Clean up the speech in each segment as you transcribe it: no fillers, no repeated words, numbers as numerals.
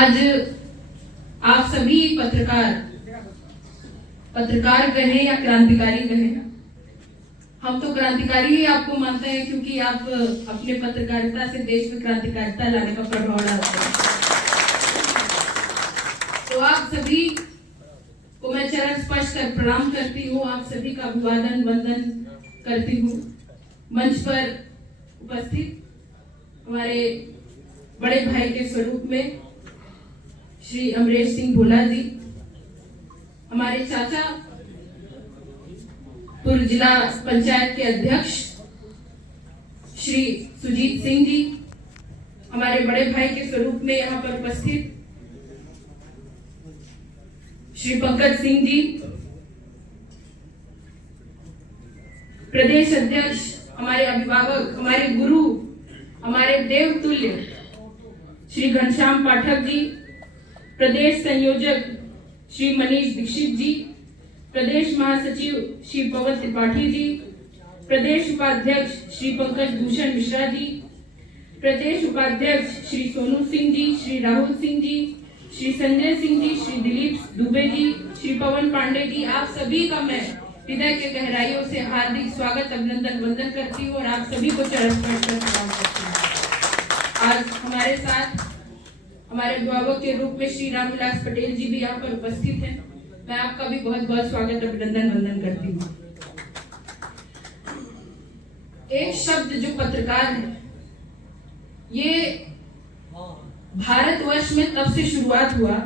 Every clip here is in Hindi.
आज आप सभी पत्रकार कहें या क्रांतिकारी कहें, हम तो क्रांतिकारी ही आपको मानते हैं क्योंकि आप अपने पत्रकारिता से देश में क्रांतिकारिता लाने का प्रभाव डालते हैं। तो आप सभी को मैं चरण स्पर्श कर प्रणाम करती हूँ, आप सभी का अभिवादन वंदन करती हूँ। मंच पर उपस्थित हमारे बड़े भाई के स्वरूप में श्री अमरेश सिंह भोला जी, हमारे चाचा पूर्व जिला पंचायत के अध्यक्ष श्री सुजीत सिंह जी, हमारे बड़े भाई के स्वरूप में यहाँ पर उपस्थित श्री पंकज सिंह जी, प्रदेश अध्यक्ष, हमारे अभिभावक, हमारे गुरु, हमारे देवतुल्य श्री घनश्याम पाठक जी, प्रदेश संयोजक श्री मनीष दीक्षित जी, प्रदेश महासचिव श्री पवन त्रिपाठी जी, प्रदेश उपाध्यक्ष श्री पंकज भूषण मिश्रा जी, प्रदेश उपाध्यक्ष श्री सोनू सिंह जी, श्री राहुल सिंह जी, श्री संजय सिंह जी, श्री दिलीप दुबे जी, श्री पवन पांडे जी, आप सभी का मैं हृदय के गहराइयों से हार्दिक स्वागत अभिनंदन वंदन करती हूँ और आप सभी को चरण स्पर्श कर प्रणाम करती हूँ। आज हमारे साथ हमारे अभिभावक के रूप में श्री रामविलास पटेल जी भी यहाँ पर उपस्थित हैं। मैं आपका भी बहुत बहुत स्वागत अभिनंदन वंदन करती हूँ। एक शब्द जो पत्रकार है, ये भारतवर्ष में तब से शुरुआत हुआ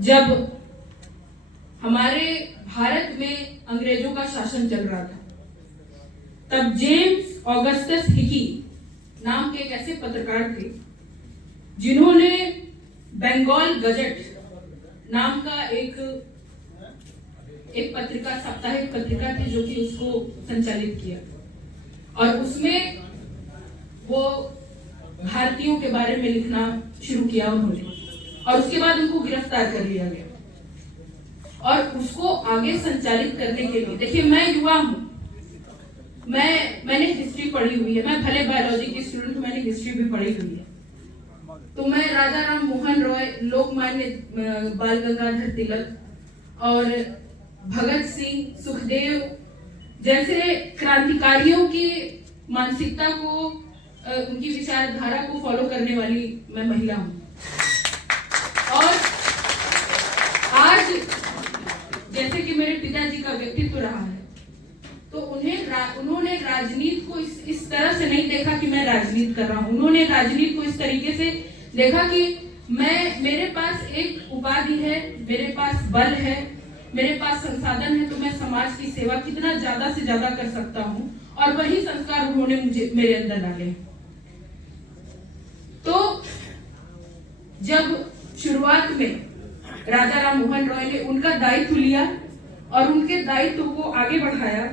जब हमारे भारत में अंग्रेजों का शासन चल रहा था। तब जेम्स ऑगस्टस हिकी नाम के एक ऐसे पत्रकार थे जिन्होंने बंगाल गजट नाम का एक पत्रिका, साप्ताहिक पत्रिका थी जो कि उसको संचालित किया और उसमें वो भारतीयों के बारे में लिखना शुरू किया उन्होंने और उसके बाद उनको गिरफ्तार कर लिया गया और उसको आगे संचालित करने के लिए, देखिए मैं युवा हूँ, मैंने हिस्ट्री पढ़ी हुई है, मैं भले बायोलॉजी की स्टूडेंट, मैंने हिस्ट्री भी पढ़ी हुई है। तो मैं राजा राम मोहन रॉय, लोकमान्य बाल गंगाधर तिलक और भगत सिंह, सुखदेव जैसे क्रांतिकारियों की मानसिकता को, उनकी विचारधारा को फॉलो करने वाली मैं महिला हूँ। और आज जैसे कि मेरे पिताजी का व्यक्तित्व रहा है, तो उन्होंने राजनीति को इस तरह से नहीं देखा कि मैं राजनीति कर रहा हूँ। उन्होंने राजनीति को इस तरीके से देखा कि मेरे पास एक उपाधि है, मेरे पास बल है, मेरे पास संसाधन है, तो मैं समाज की सेवा कितना ज्यादा से ज्यादा कर सकता हूँ और वही संस्कार उन्होंने मेरे अंदर डाले। तो जब शुरुआत में राजा राम मोहन रॉय ने उनका दायित्व लिया और उनके दायित्व को आगे बढ़ाया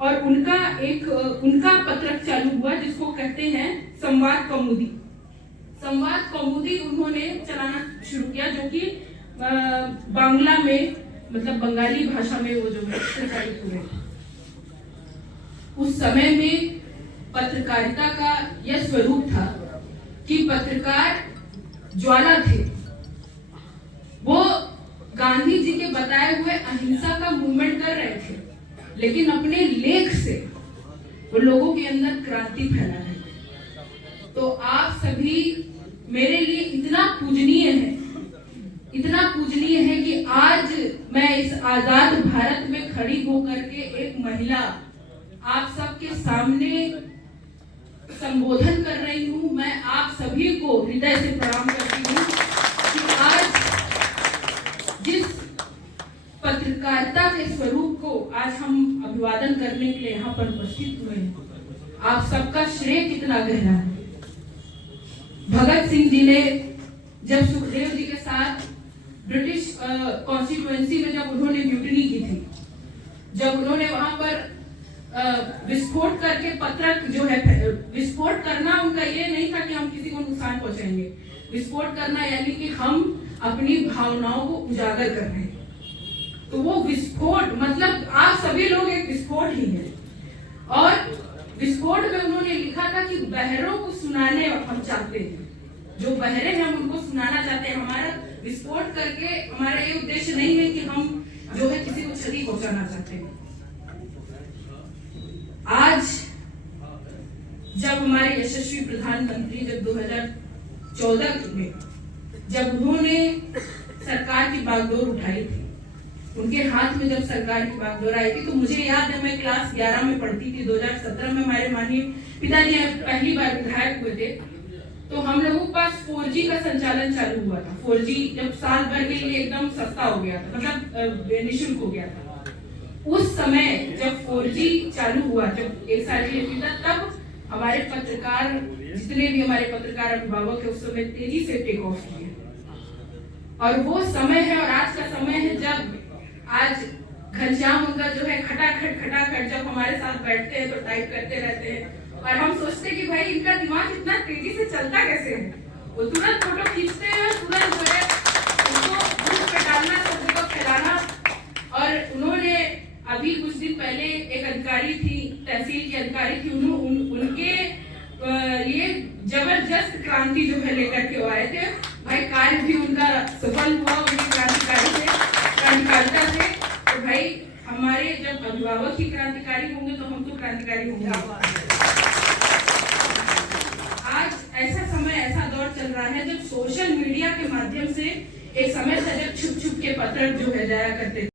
और उनका पत्रक चालू हुआ जिसको कहते हैं संवाद कौमुदी। संवाद कौमुदी उन्होंने चलाना शुरू किया जो कि बांग्ला में, मतलब बंगाली भाषा में वो जो है संचालित हुए। उस समय में पत्रकारिता का यह स्वरूप था कि पत्रकार ज्वाला थे, वो गांधी जी के बताए हुए अहिंसा का मूवमेंट कर रहे थे, लेकिन अपने लेख से वो लोगों के अंदर क्रांति फैला रहे थे। तो आप सभी मेरे लिए इतना पूजनीय है कि आज मैं इस आजाद भारत में खड़ी होकर के एक महिला आप सबके सामने संबोधन कर रही हूँ। मैं आप सभी को हृदय से प्रणाम करती हूँ कि आज जिस पत्रकारिता के स्वरूप को आज हम अभिवादन करने के लिए यहाँ पर उपस्थित हुए हैं, आप सबका श्रेय कितना गहरा है। भगत सिंह जी ने जब सुखदेव जी के साथ ब्रिटिश कॉन्स्टिट्यूएंसी में जब उन्होंने म्यूटिनी की थी, जब उन्होंने वहां पर विस्फोट करके पत्रक जो है, विस्फोट करना उनका ये नहीं था कि हम किसी को नुकसान पहुंचाएंगे, विस्फोट करना यानी कि हम अपनी भावनाओं को उजागर कर रहे हैं। तो वो विस्फोट मतलब आप सभी लोग एक विस्फोट ही है। और विस्फोट में उन्होंने लिखा था कि बहरों को सुनाने हम चाहते हैं, जो बहरे हैं हम उनको सुनाना चाहते हैं। हमारा विस्फोट करके हमारा ये उद्देश्य नहीं है कि हम जो है किसी को क्षति पहुंचाना चाहते हैं। आज जब हमारे यशस्वी प्रधानमंत्री जब 2014 में जब उन्होंने सरकार की बागडोर उठाई थी, उनके हाथ में जब सरकार की बागडोर आई थी, तो मुझे याद है मैं क्लास 11 में पढ़ती थी। 2017 में हमारे माननीय पिताजी पहली बार विधायक हुए थे, तो हम लोगों के पास 4G का संचालन चालू हुआ था। 4G जब साल भर के लिए एकदम सस्ता हो गया था, मतलब निःशुल्क हो गया था। उस समय जब 4G चालू हुआ, जब 1 साल के लिए बीता, तब हमारे पत्रकार, जितने भी हमारे पत्रकार अभिभावक है, उस समय तेजी से टेक ऑफ किए। और वो समय है और आज का समय है जब आज घनश्याम उनका जो है खटाखट जब हमारे साथ बैठते हैं तो टाइप करते रहते हैं, और हम सोचते हैं कि भाई इनका दिमाग इतना तेजी से चलता कैसे है। वो तुरंत फोटो खींचते हैं और तुरंत जो है उसको ग्रुप पे डालना, सब जगह फैलाना। और उन्होंने अभी कुछ दिन पहले एक अधिकारी थी, तहसील की अधिकारी थी, उनके ये जबरदस्त क्रांति जो है लेकर के आए थे। भाई कार्य भी उनका सफल हुआ, उनकी क्रांतिकारिता से। तो भाई हमारे जब अभिभावक ही क्रांतिकारी होंगे तो हम तो क्रांतिकारी होंगे। आज ऐसा समय, ऐसा दौर चल रहा है जब सोशल मीडिया के माध्यम से, एक समय था जब छुप छुप के पत्र जो है जाया करते थे।